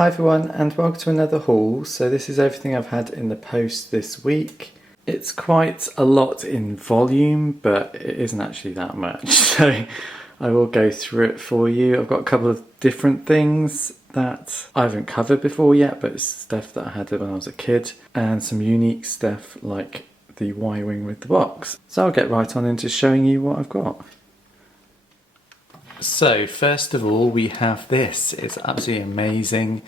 Hi everyone and welcome to another haul. So this is everything I've had in the post this week. It's quite a lot in volume, but it isn't actually that much. So I will go through it for you. I've got a couple of different things that I haven't covered before yet, but it's stuff that I had when I was a kid, and some unique stuff like the Y-wing with the box. So I'll get right on into showing you what I've got. So first of all we have this. It's absolutely amazing.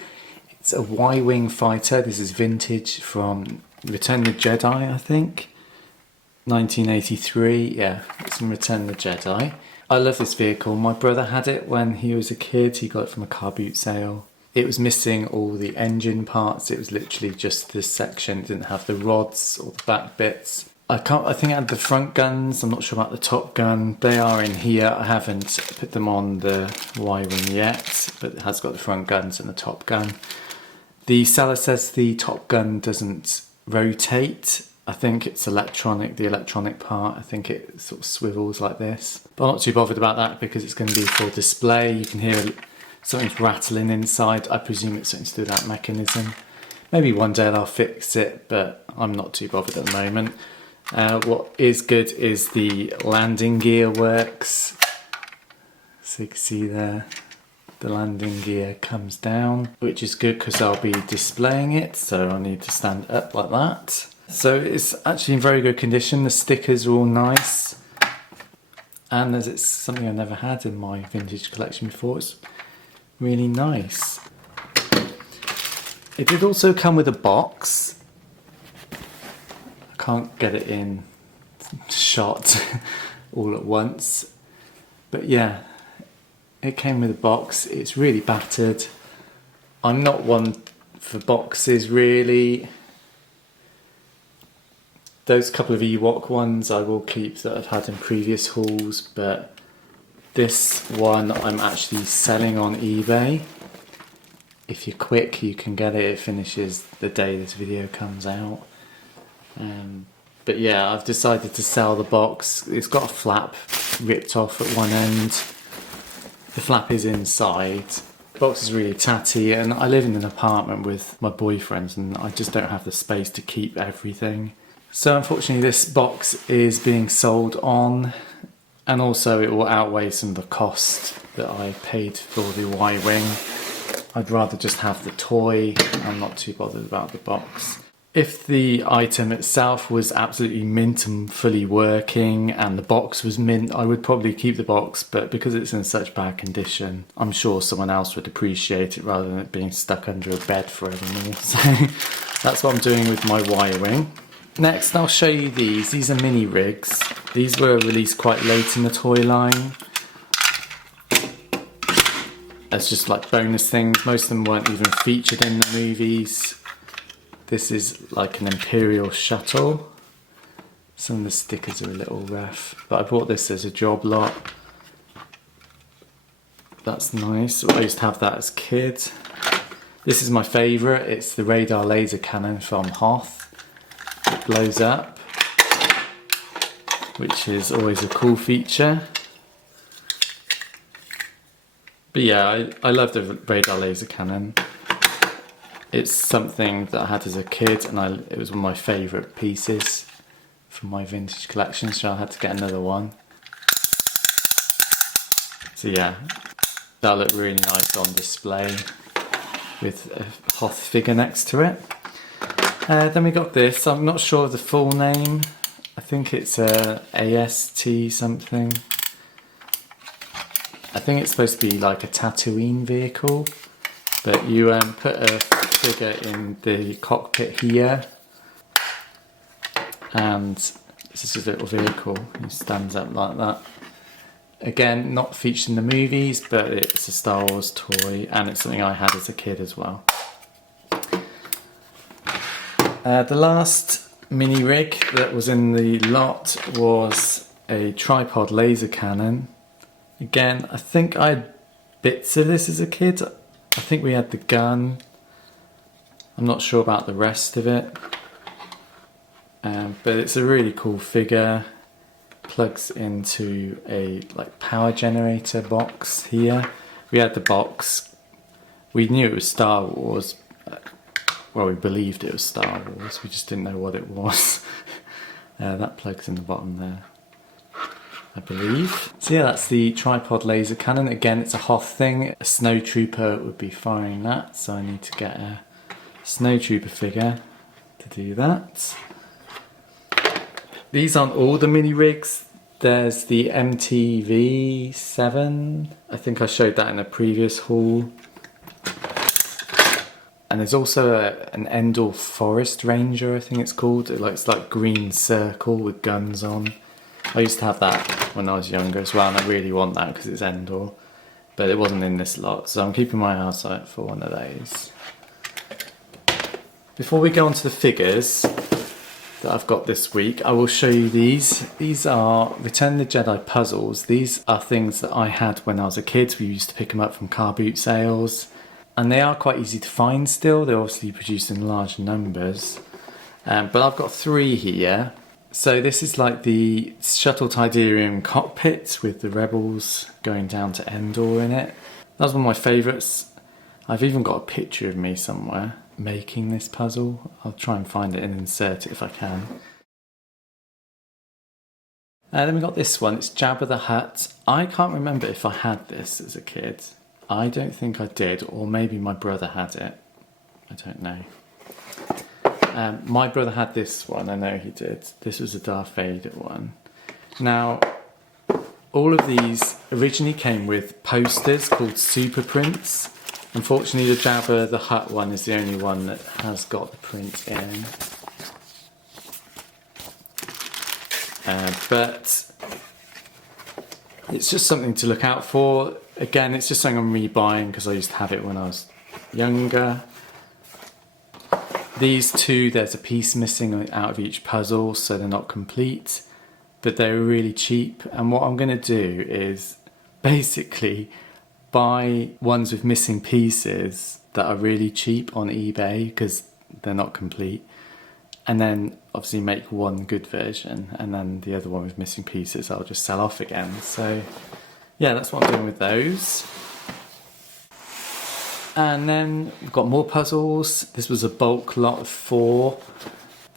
It's a Y-wing fighter. This is vintage from Return of the Jedi, I think. 1983, yeah, it's from Return of the Jedi. I love this vehicle. My brother had it when he was a kid. He got it from a car boot sale. It was missing all the engine parts. It was literally just this section. It didn't have the rods or the back bits. I think it had the front guns. I'm not sure about the top gun. They are in here. I haven't put them on the Y-wing yet, but it has got the front guns and the top gun. The seller says the top gun doesn't rotate. I think it's electronic, the electronic part. I think it sort of swivels like this. But I'm not too bothered about that because it's going to be for display. You can hear something's rattling inside. I presume it's something to do with that mechanism. Maybe one day they'll fix it, but I'm not too bothered at the moment. What is good is the landing gear works. So you can see there, the landing gear comes down, which is good because I'll be displaying it, so I need to stand up like that. So it's actually in very good condition. The stickers are all nice, and as it's something I never had in my vintage collection before, it's really nice. It did also come with a box. Can't get it in shot all at once, but yeah, it came with a box. It's really battered. I'm not one for boxes really. Those couple of Ewok ones I will keep that I've had in previous hauls, but this one I'm actually selling on eBay. If you're quick you can get it. It finishes the day this video comes out. But yeah, I've decided to sell the box. It's got a flap ripped off at one end. The flap is inside. The box is really tatty, and I live in an apartment with my boyfriend and I just don't have the space to keep everything. So unfortunately this box is being sold on, and also it will outweigh some of the cost that I paid for the Y-wing. I'd rather just have the toy. I'm not too bothered about the box. If the item itself was absolutely mint and fully working and the box was mint, I would probably keep the box, but because it's in such bad condition, I'm sure someone else would appreciate it rather than it being stuck under a bed forevermore. So that's what I'm doing with my Y-wing. Next I'll show you these. These are mini rigs. These were released quite late in the toy line. As just like bonus things. Most of them weren't even featured in the movies. This is like an Imperial shuttle. Some of the stickers are a little rough, but I bought this as a job lot. That's nice. I used to have that as a kid. This is my favourite. It's the radar laser cannon from Hoth. It blows up, which is always a cool feature. But yeah, I love the radar laser cannon. It's something that I had as a kid, and it was one of my favourite pieces from my vintage collection, so I had to get another one. So yeah, that'll look really nice on display with a Hoth figure next to it. Then we got this. I'm not sure of the full name. I think it's a AST something. I think it's supposed to be like a Tatooine vehicle, but you put a figure in the cockpit here, and this is a little vehicle. It stands up like that. Again, not featured in the movies, but it's a Star Wars toy, and it's something I had as a kid as well. The last mini rig that was in the lot was a tripod laser cannon. Again, I think I had bits of this as a kid. I think we had the gun. I'm not sure about the rest of it. But it's a really cool figure. Plugs into a power generator box here. We had the box. We knew it was Star Wars. Well, we believed it was Star Wars. We just didn't know what it was. That plugs in the bottom there, I believe. So yeah, that's the tripod laser cannon. Again, it's a Hoth thing. A snowtrooper would be firing that, so I need to get a snowtrooper figure to do that. These aren't all the mini rigs. There's the MTV7. I think I showed that in a previous haul. And there's also an Endor Forest Ranger, I think it's called. It's like green circle with guns on. I used to have that when I was younger as well, and I really want that because it's Endor. But it wasn't in this lot, so I'm keeping my eyes out for one of those. Before we go on to the figures that I've got this week, I will show you these. These are Return of the Jedi puzzles. These are things that I had when I was a kid. We used to pick them up from car boot sales. And they are quite easy to find still. They're obviously produced in large numbers. But I've got 3 here. So this is like the Shuttle Tidarium cockpit with the rebels going down to Endor in it. That was one of my favourites. I've even got a picture of me somewhere making this puzzle. I'll try and find it and insert it if I can. Then we got this one. It's Jabba the Hutt. I can't remember if I had this as a kid. I don't think I did, or maybe my brother had it. I don't know. My brother had this one, I know he did. This was a Darth Vader one. Now, all of these originally came with posters called super prints. Unfortunately, the Jabba the Hutt one is the only one that has got the print in. But it's just something to look out for. Again, it's just something I'm rebuying because I used to have it when I was younger. These 2, there's a piece missing out of each puzzle, so they're not complete, but they're really cheap. And what I'm going to do is basically buy ones with missing pieces that are really cheap on eBay because they're not complete, and then obviously make one good version, and then the other one with missing pieces I'll just sell off again. So yeah, that's what I'm doing with those. And then we've got more puzzles. This was a bulk lot of 4.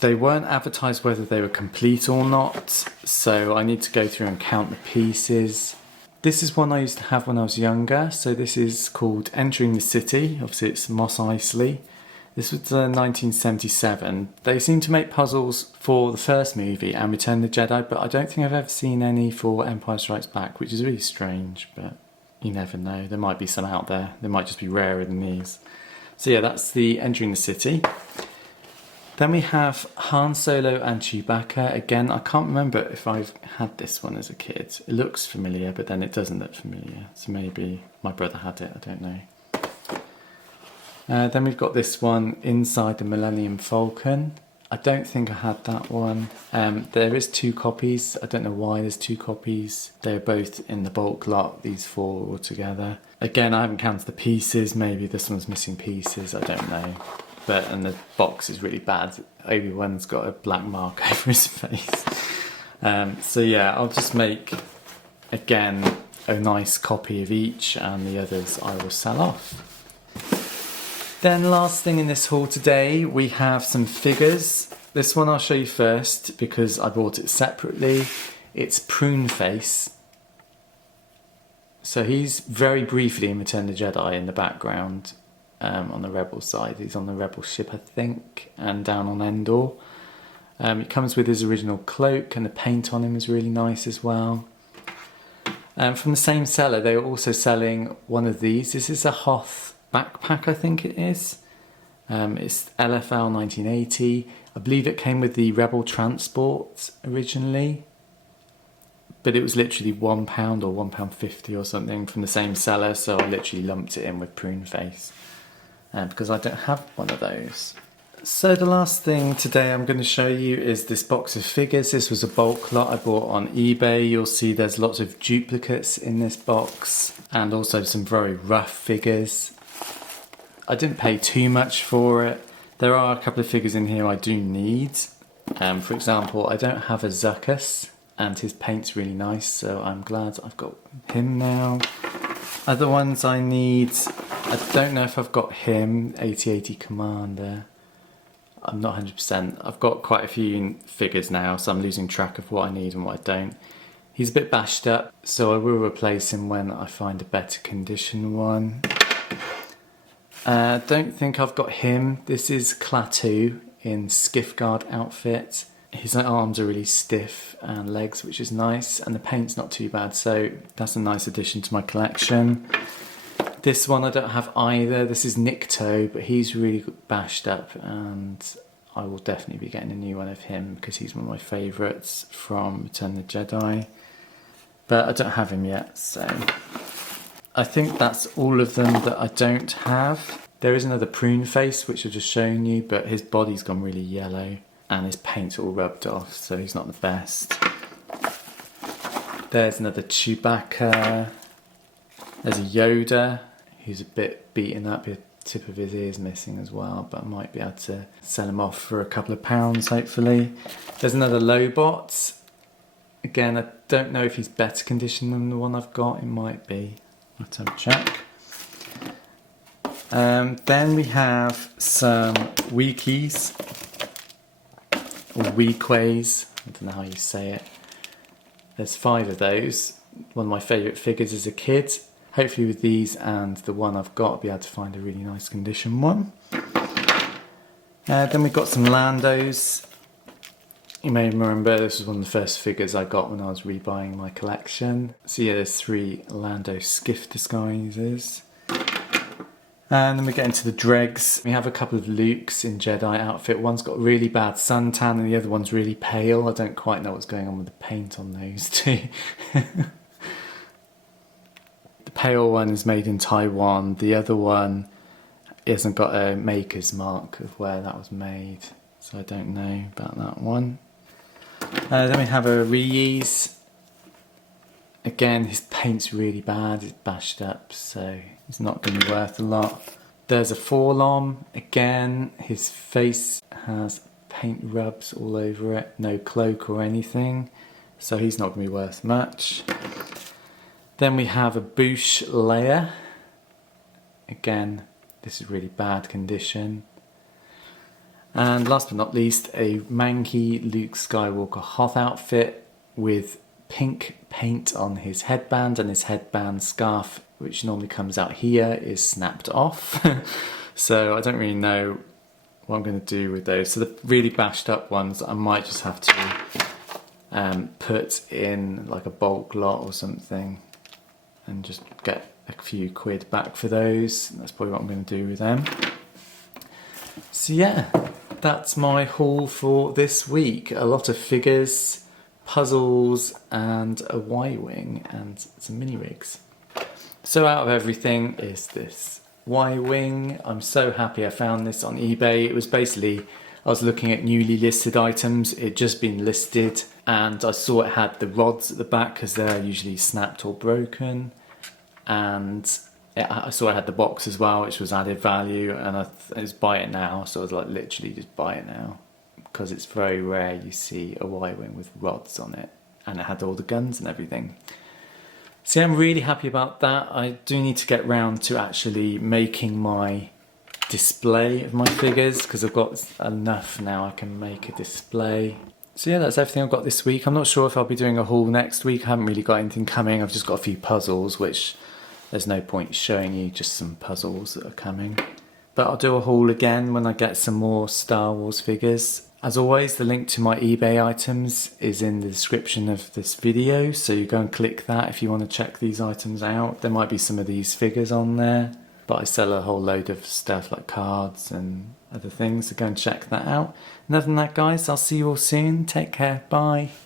They weren't advertised whether they were complete or not, so I need to go through and count the pieces. This is one I used to have when I was younger. So this is called Entering the City. Obviously it's Mos Eisley. This was 1977. They seem to make puzzles for the first movie and Return of the Jedi, but I don't think I've ever seen any for Empire Strikes Back, which is really strange, but you never know. There might be some out there. They might just be rarer than these. So yeah, that's the Entering the City. Then we have Han Solo and Chewbacca. Again, I can't remember if I've had this one as a kid. It looks familiar, but then it doesn't look familiar. So maybe my brother had it, I don't know. Then we've got this one, Inside the Millennium Falcon. I don't think I had that one. There is 2 copies. I don't know why there's 2 copies. They're both in the bulk lot, these 4 all together. Again, I haven't counted the pieces. Maybe this one's missing pieces, I don't know. And the box is really bad. Obi-Wan's got a black mark over his face. So yeah, I'll just make, again, a nice copy of each, and the others I will sell off. Then last thing in this haul today, we have some figures. This one I'll show you first because I bought it separately. It's Pruneface. So he's very briefly in Return of the Jedi in the background on the Rebel side. He's on the Rebel ship, I think, and down on Endor. It comes with his original cloak, and the paint on him is really nice as well. From the same seller, they were also selling one of these. This is a Hoth backpack, I think it is. It's LFL 1980. I believe it came with the Rebel transport originally, but it was literally £1 or £1.50 or something from the same seller, so I literally lumped it in with Pruneface because I don't have one of those. So the last thing today I'm going to show you is this box of figures. This was a bulk lot I bought on eBay. You'll see there's lots of duplicates in this box and also some very rough figures. I didn't pay too much for it. There are a couple of figures in here I do need. For example, I don't have a Zuckuss, and his paint's really nice, so I'm glad I've got him now. Other ones I need, I don't know if I've got him, 8080 Commander. I'm not 100%. I've got quite a few figures now, so I'm losing track of what I need and what I don't. He's a bit bashed up, so I will replace him when I find a better condition one. Don't think I've got him. This is Klaatu in Skiff Guard outfit. His arms are really stiff and legs, which is nice, and the paint's not too bad, so that's a nice addition to my collection. This one I don't have either. This is Nikto, but he's really bashed up, and I will definitely be getting a new one of him because he's one of my favourites from Return of the Jedi. But I don't have him yet, so I think that's all of them that I don't have. There is another prune face, which I've just shown you, but his body's gone really yellow and his paint's all rubbed off, so he's not the best. There's another Chewbacca. There's a Yoda, who's a bit beaten up. The tip of his ear's missing as well, but I might be able to sell him off for a couple of pounds, hopefully. There's another Lobot. Again, I don't know if he's better condition than the one I've got. It might be. I'll have to have a check. Then we have some Weekies, or Weequays. I don't know how you say it. There's 5 of those. One of my favourite figures as a kid. Hopefully with these and the one I've got, I'll be able to find a really nice condition one. Then we've got some Landos. You may remember this was one of the first figures I got when I was rebuying my collection. So yeah, there's 3 Lando skiff disguises. And then we get into the dregs. We have a couple of Lukes in Jedi outfit. One's got really bad suntan and the other one's really pale. I don't quite know what's going on with the paint on those two. The pale one is made in Taiwan. The other one hasn't got a maker's mark of where that was made. So I don't know about that one. Then we have a reuse. Again, his paint's really bad, it's bashed up, so it's not going to be worth a lot. There's a Forlom. Again, his face has paint rubs all over it, no cloak or anything, so he's not going to be worth much. Then we have a Bouche Leia. Again, this is really bad condition. And last but not least, a manky Luke Skywalker Hoth outfit with pink paint on his headband, and his headband scarf, which normally comes out here, is snapped off. So I don't really know what I'm going to do with those. So the really bashed up ones I might just have to put in like a bulk lot or something and just get a few quid back for those. That's probably what I'm going to do with them. So yeah, that's my haul for this week. A lot of figures, puzzles and a Y-Wing and some mini rigs. So out of everything is this Y-Wing. I'm so happy I found this on eBay. It was basically, I was looking at newly listed items. It'd just been listed and I saw it had the rods at the back because they're usually snapped or broken, and I saw it had the box as well, which was added value, and I was buy it now. So I was like, literally just buy it now, because it's very rare you see a Y-Wing with rods on it, and it had all the guns and everything. See, I'm really happy about that. I do need to get round to actually making my display of my figures, because I've got enough now I can make a display. So yeah, that's everything I've got this week. I'm not sure if I'll be doing a haul next week. I haven't really got anything coming. I've just got a few puzzles, which there's no point showing you just some puzzles that are coming. But I'll do a haul again when I get some more Star Wars figures. As always, the link to my eBay items is in the description of this video, so you go and click that if you want to check these items out. There might be some of these figures on there, but I sell a whole load of stuff like cards and other things, so go and check that out. And other than that, guys, I'll see you all soon. Take care. Bye.